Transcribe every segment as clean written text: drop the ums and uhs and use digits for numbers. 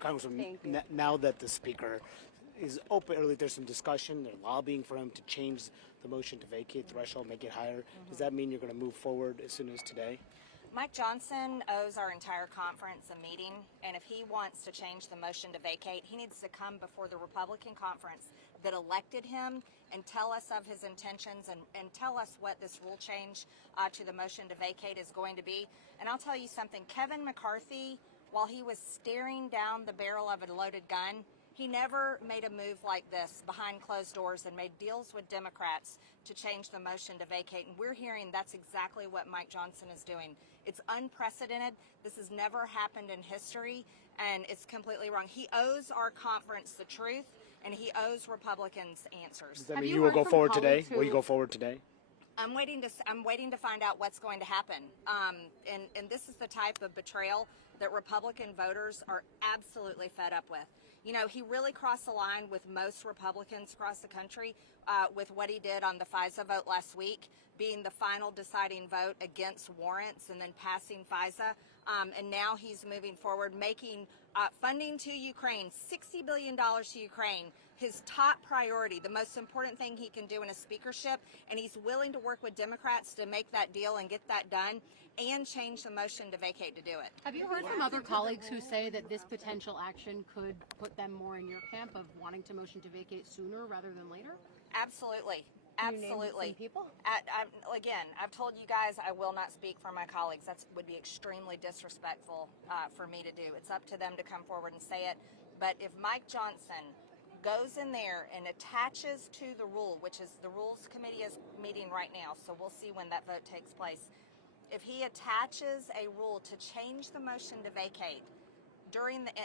Congresswoman, now that the Speaker is open, or there's some discussion, they're lobbying for him to change the motion to vacate threshold, make it higher. Does that mean you're going to move forward as soon as today? Mike Johnson owes our entire conference a meeting, and if he wants to change the motion to vacate, he needs to come before the Republican conference that elected him and tell us of his intentions and tell us what this rule change to the motion to vacate is going to be. And I'll tell you something, Kevin McCarthy, while he was staring down the barrel of a loaded gun, he never made a move like this behind closed doors and made deals with Democrats to change the motion to vacate. And we're hearing that's exactly what Mike Johnson is doing. It's unprecedented. This has never happened in history, and it's completely wrong. He owes our conference the truth, and he owes Republicans answers. Does that mean you will go forward today? Will you go forward today? I'm waiting to find out what's going to happen. And this is the type of betrayal that Republican voters are absolutely fed up with. You know, he really crossed the line with most Republicans across the country with what he did on the FISA vote last week, being the final deciding vote against warrants and then passing FISA. And now he's moving forward, making funding to Ukraine, $60 billion to Ukraine, his top priority, the most important thing he can do in a speakership. And he's willing to work with Democrats to make that deal and get that done and change the motion to vacate to do it. Have you heard from other colleagues who say that this potential action could put them more in your camp of wanting to motion to vacate sooner rather than later? Absolutely. Absolutely. Name some people? Again, I've told you guys I will not speak for my colleagues. That would be extremely disrespectful for me to do. It's up to them to come forward and say it. But if Mike Johnson goes in there and attaches to the rule, which is the Rules Committee is meeting right now, so we'll see when that vote takes place. If he attaches a rule to change the motion to vacate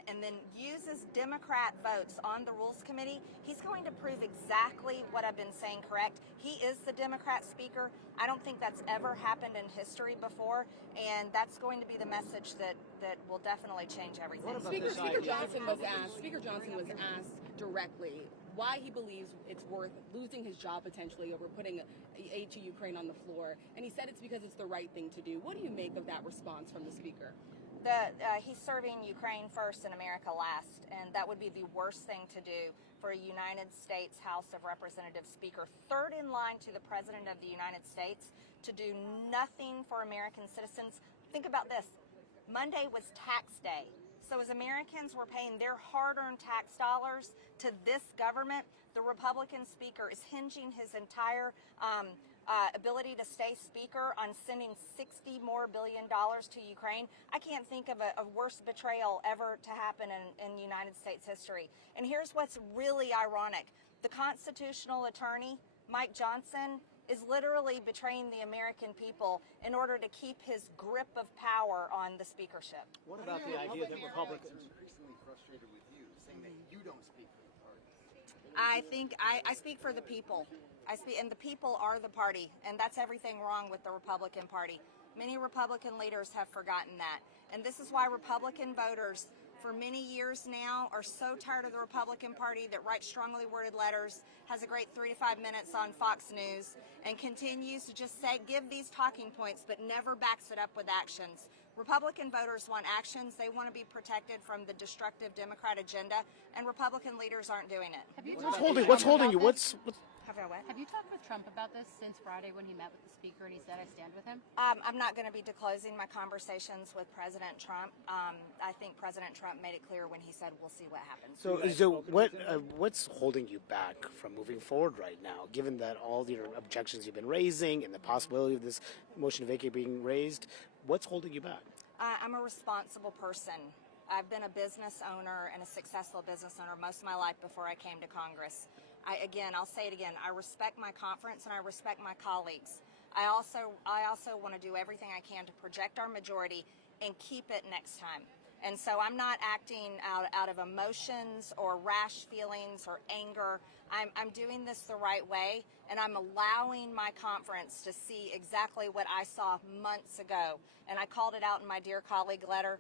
and then uses Democrat votes on the Rules Committee, he's going to prove exactly what I've been saying correct. He is the Democrat speaker. I don't think that's ever happened in history before, and that's going to be the message that will definitely change everything. Speaker Johnson was asked directly why he believes it's worth losing his job potentially over putting aid to Ukraine on the floor, and he said it's because it's the right thing to do. What do you make of that response from the speaker? He's serving Ukraine first and America last, and that would be the worst thing to do for a United States House of Representatives speaker, third in line to the President of the United States, to do nothing for American citizens. Think about this. Monday was tax day. So as Americans were paying their hard-earned tax dollars to this government, the Republican speaker is hinging his entire ability to stay speaker on sending $60 billion to Ukraine. I can't think of a worse betrayal ever to happen in United States history. And here's what's really ironic. The constitutional attorney, Mike Johnson, is literally betraying the American people in order to keep his grip of power on the speakership. What about the idea that Republicans are increasingly frustrated with you, saying that you don't speak for the party? I think I speak for the people. And the people are the party, and that's everything wrong with the Republican Party. Many Republican leaders have forgotten that. And this is why Republican voters for many years now are so tired of the Republican Party that writes strongly worded letters, has a great 3 to 5 minutes on Fox News, and continues to just give these talking points but never backs it up with actions. Republican voters want actions. They want to be protected from the destructive Democrat agenda, and Republican leaders aren't doing it. What's holding you? Have you talked with Trump about this since Friday when he met with the speaker and he said, I stand with him? I'm not going to be disclosing my conversations with President Trump. I think President Trump made it clear when he said, we'll see what happens. So what's holding you back from moving forward right now, given that all the objections you've been raising and the possibility of this motion to vacate being raised? What's holding you back? I'm a responsible person. I've been a business owner and a successful business owner most of my life before I came to Congress. I'll say it again, I respect my conference and I respect my colleagues. I also want to do everything I can to project our majority and keep it next time. And so I'm not acting out of emotions or rash feelings or anger. I'm doing this the right way, and I'm allowing my conference to see exactly what I saw months ago. And I called it out in my Dear Colleague letter.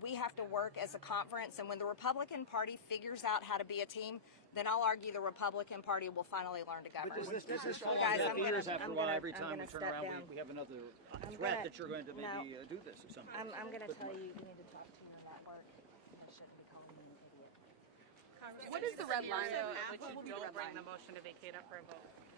We have to work as a conference, and when the Republican Party figures out how to be a team, then I'll argue the Republican Party will finally learn to govern. But does this fall Guys, on deaf I'm ears gonna- after I'm a while? gonna- Every I'm time we gonna turn step around, down. we have another I'm threat gonna- that you're going to maybe no. do this or something. I'm going to tell you need to talk to your network. What is the red line? scenario in What which will you be the don't red bring line? the motion to vacate up for a vote?